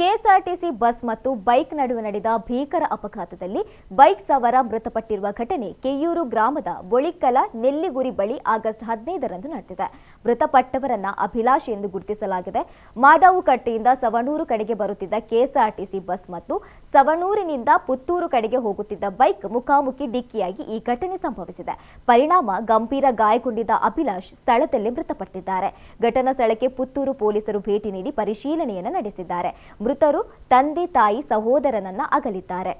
KSRTC bus ಮತ್ತು bike ನಡುವೆ ನಡೆದ ಭೀಕರ ಅಪಘಾತದಲ್ಲಿ ಬೈಕ್ ಸವಾರ ಮೃತಪಟ್ಟಿರುವ ಘಟನೆ ಕೆಯ್ಯೂರು ಗ್ರಾಮದ ಬೊಳಿಕ್ಕಲ ನೆಲ್ಲಿಗುರಿ ಬಳಿ ಆಗಸ್ಟ್ 15ರಂದು ನಡೆದಿದೆ. ಮೃತಪಟ್ಟವರನ್ನ ಅಭಿಲಾಷ್ ಎಂದು ಗುರುತಿಸಲಾಗಿದೆ. ಮಾಡಾವುಕಟ್ಟೆಯಿಂದ ಸವಣೂರು ಕಡೆಗೆ ಬರುತ್ತಿದ್ದ ಕೆಎಸ್ಆರ್ಟಿಸಿ ಬಸ್ ಮತ್ತು ಸವಣೂರಿನಿಂದ ಪುತ್ತೂರು ಕಡೆಗೆ ಹೋಗುತ್ತಿದ್ದ ಬೈಕ್ ಮುಖಾಮುಖಿ ಡಿಕ್ಕಿಯಾಗಿ ಈ ಘಟನೆ ಸಂಭವಿಸಿದೆ. ಪರಿಣಾಮ ಗಂಭೀರ ಗಾಯಗೊಂಡಿದ್ದ ಅಭಿಲಾಷ್ ಸ್ಥಳದಲ್ಲೇ ಮೃತಪಟ್ಟಿದ್ದಾರೆ. ಘಟನಾ ಸ್ಥಳಕ್ಕೆ ಪುತ್ತೂರು ಪೊಲೀಸರು ಭೇಟಿ ನೀಡಿ ಪರಿಶೀಲನೆಯನ್ನು ನಡೆಸಿದ್ದಾರೆ. ಮೃತರು ತಂದೆ ತಾಯಿ ಸಹೋದರನನ್ನ ಅಗಲಿದ್ದಾರೆ.